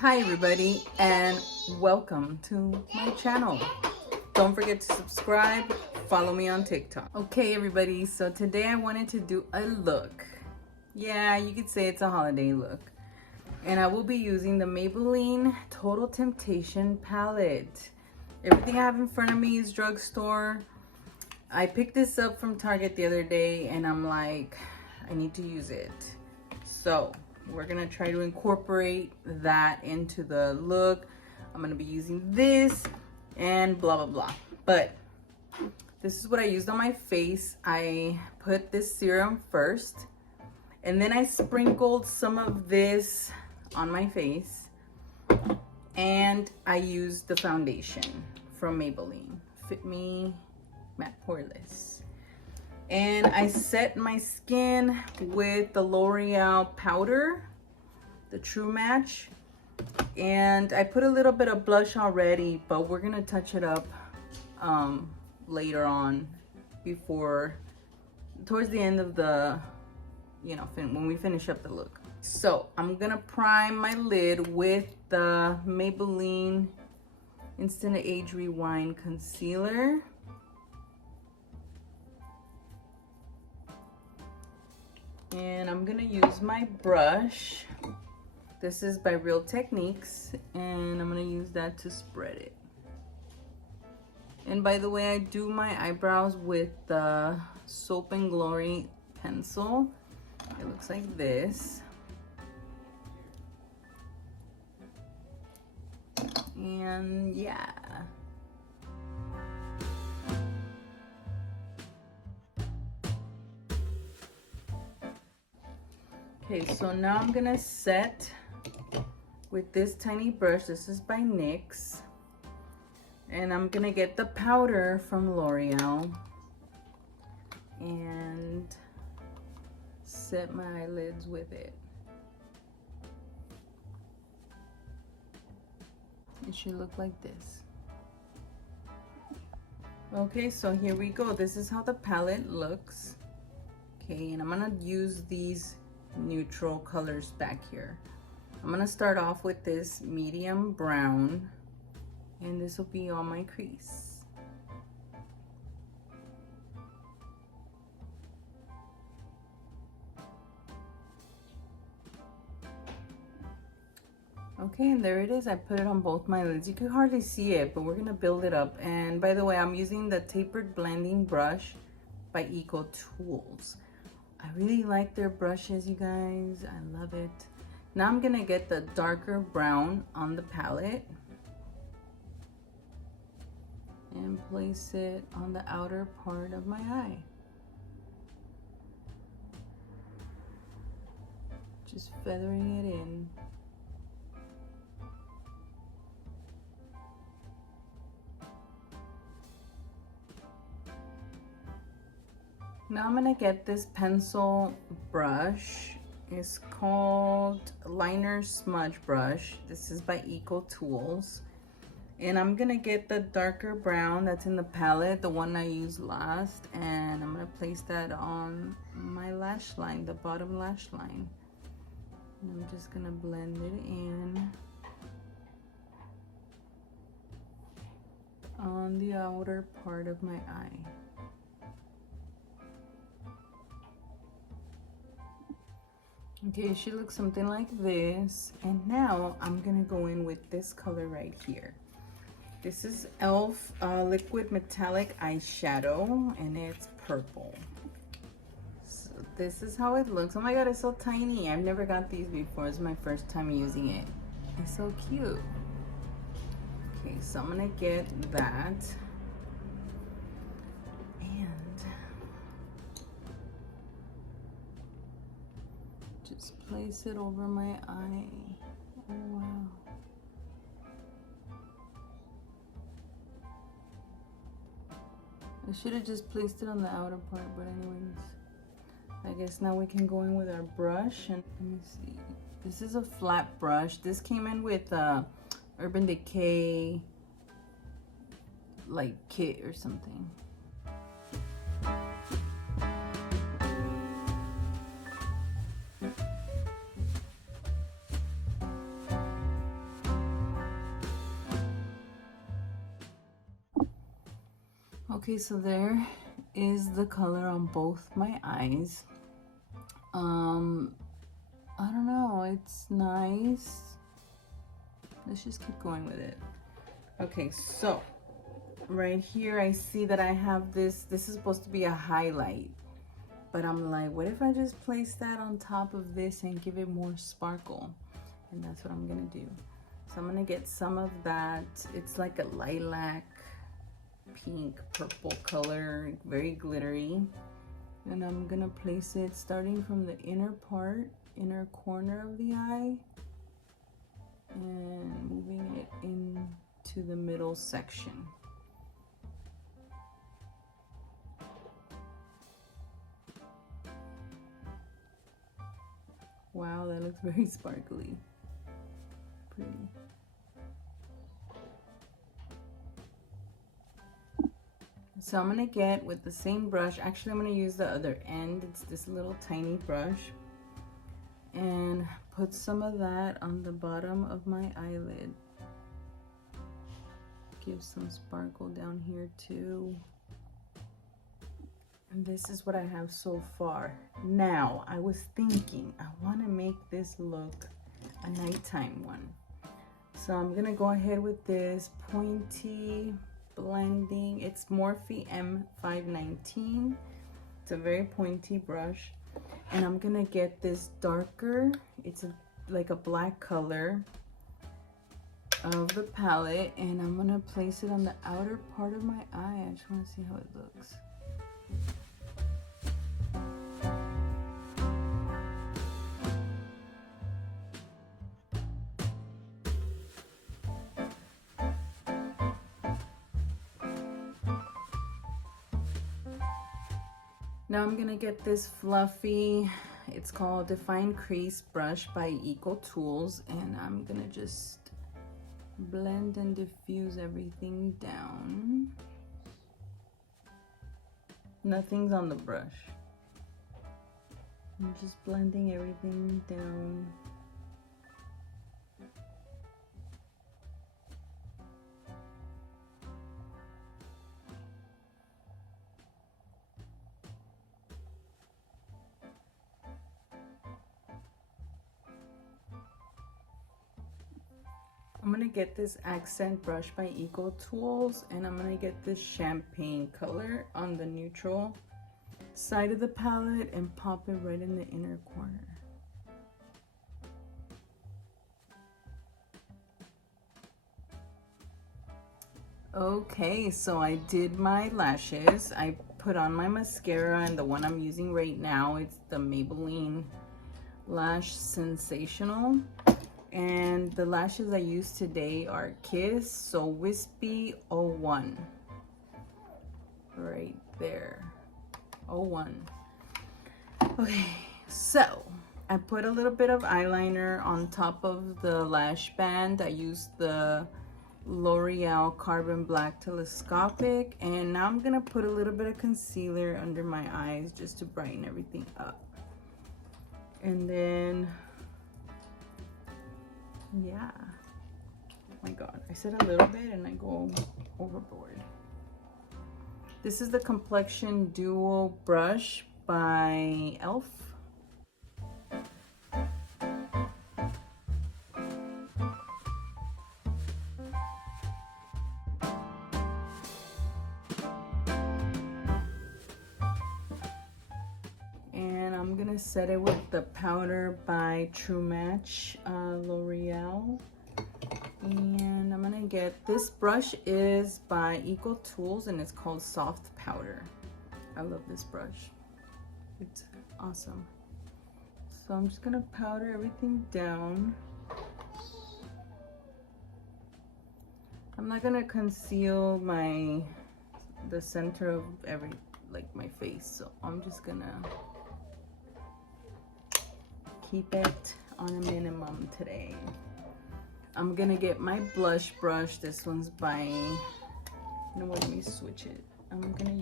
Hi everybody, and welcome to my channel. Don't forget to subscribe, follow me on TikTok. Okay everybody, so today I wanted to do a look. Yeah, you could say it's a holiday look. And I will be using the Maybelline Total Temptation palette. Everything I have in front of me is Drugstore. I picked this up from Target the other day and I'm like, I need to use it. So we're gonna try to incorporate that into the look. I'm gonna be using this and blah, blah, blah. But this is what I used on my face. I put this serum first and then I sprinkled some of this on my face. And I used the foundation from Maybelline, Fit Me Matte Poreless. And I set my skin with the L'Oreal powder, the True Match. And I put a little bit of blush already, but we're gonna touch it up later on, towards the end of the, when we finish up the look. So I'm gonna prime my lid with the Maybelline Instant Age Rewind Concealer. And I'm gonna use my brush. This is by Real Techniques, and I'm gonna use that to spread it. And by the way, I do my eyebrows with the Soap and Glory pencil. It looks like this. And yeah. Okay, so now I'm gonna set with this tiny brush. This is by NYX. And I'm gonna get the powder from L'Oreal and set my eyelids with it. It should look like this. Okay, so here we go. This is how the palette looks. Okay, and I'm gonna use these neutral colors back here. I'm gonna start off with this medium brown, and this will be on my crease. Okay, and there it is. I put it on both my lids. You can hardly see it, but we're gonna build it up. And by the way, I'm using the tapered blending brush by Eco Tools. I really like their brushes, you guys. I love it. Now I'm gonna get the darker brown on the palette and place it on the outer part of my eye. Just feathering it in. Now I'm gonna get this pencil brush. It's called Liner Smudge Brush. This is by Eco Tools. And I'm gonna get the darker brown that's in the palette, the one I used last, and I'm gonna place that on my lash line, the bottom lash line. And I'm just gonna blend it in on the outer part of my eye. Okay, she looks something like this. And now I'm gonna go in with this color right here. This is e.l.f. Liquid Metallic Eyeshadow, and it's purple. So this is how it looks. Oh my god, it's so tiny. I've never got these before. It's my first time using it. It's so cute. Okay, so I'm gonna get that. Just place it over my eye. Oh wow. I should have just placed it on the outer part, but anyways. I guess now we can go in with our brush and let me see. This is a flat brush. This came in with Urban Decay like kit or something. Okay, so there is the color on both my eyes. I don't know, it's nice. Let's just keep going with it. Okay, so right here I see that I have this is supposed to be a highlight, but I'm like, what if I just place that on top of this and give it more sparkle? And that's what I'm gonna do. So I'm gonna get some of that. It's like a lilac, pink, purple color, very glittery. And I'm gonna place it starting from the inner corner of the eye, and moving it into the middle section. Wow, that looks very sparkly. Pretty. So I'm gonna get with the same brush, actually I'm gonna use the other end, it's this little tiny brush, and put some of that on the bottom of my eyelid. Give some sparkle down here too. And this is what I have so far. Now, I was thinking, I wanna make this look a nighttime one. So I'm gonna go ahead with this pointy blending. It's Morphe M519. It's a very pointy brush. And I'm gonna get this darker, it's like a black color of the palette, and I'm gonna place it on the outer part of my eye. I just wanna see how it looks. Now I'm gonna get this fluffy, it's called Define Crease brush by Eco Tools, and I'm gonna just blend and diffuse everything down. Nothing's on the brush. I'm just blending everything down. I'm gonna get this accent brush by Eco Tools, and I'm gonna get this champagne color on the neutral side of the palette and pop it right in the inner corner. Okay, so I did my lashes. I put on my mascara, and the one I'm using right now, it's the Maybelline Lash Sensational. And the lashes I used today are Kiss So Wispy 01. Right there. 01. Okay, so I put a little bit of eyeliner on top of the lash band. I used the L'Oreal Carbon Black Telescopic, and now I'm gonna put a little bit of concealer under my eyes just to brighten everything up. And then, yeah, oh my god, I said a little bit and I go overboard. This is the Complexion Duo brush by Elf. And I'm gonna set it with the powder by True Match L'Oreal. And I'm gonna get, this brush is by Eco Tools and it's called Soft Powder. I love this brush. It's awesome. So I'm just gonna powder everything down. I'm not gonna conceal the center of my face, so I'm just gonna keep it on a minimum today. I'm gonna get my blush brush. This one's by, you know what, let me switch it. I'm gonna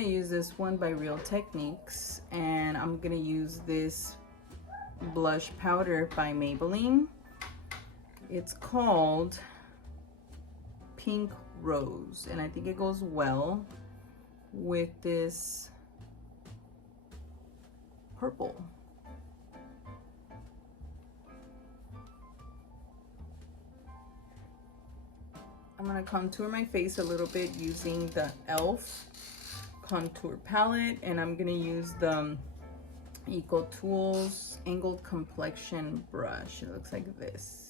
use this one by Real Techniques, and I'm gonna use this blush powder by Maybelline. It's called Pink Rose, and I think it goes well with this purple. I'm gonna contour my face a little bit using the e.l.f. contour palette, and I'm gonna use the Eco Tools angled complexion brush. It looks like this.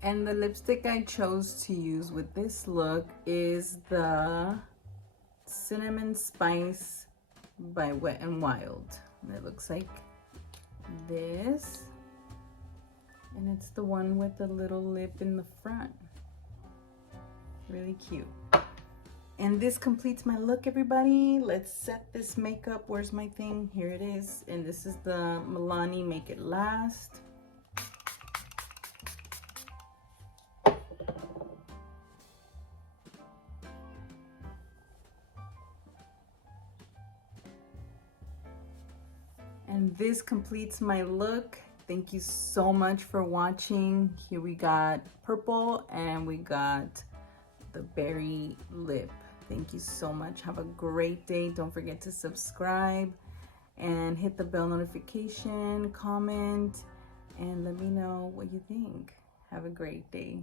And the lipstick I chose to use with this look is the Cinnamon Spice by Wet n Wild. And it looks like this. And it's the one with the little lip in the front. Really cute. And this completes my look, everybody. Let's set this makeup. Where's my thing? Here it is. And this is the Milani Make It Last. And this completes my look. Thank you so much for watching. Here we got purple and we got the berry lip. Thank you so much. Have a great day. Don't forget to subscribe and hit the bell notification, comment, and let me know what you think. Have a great day.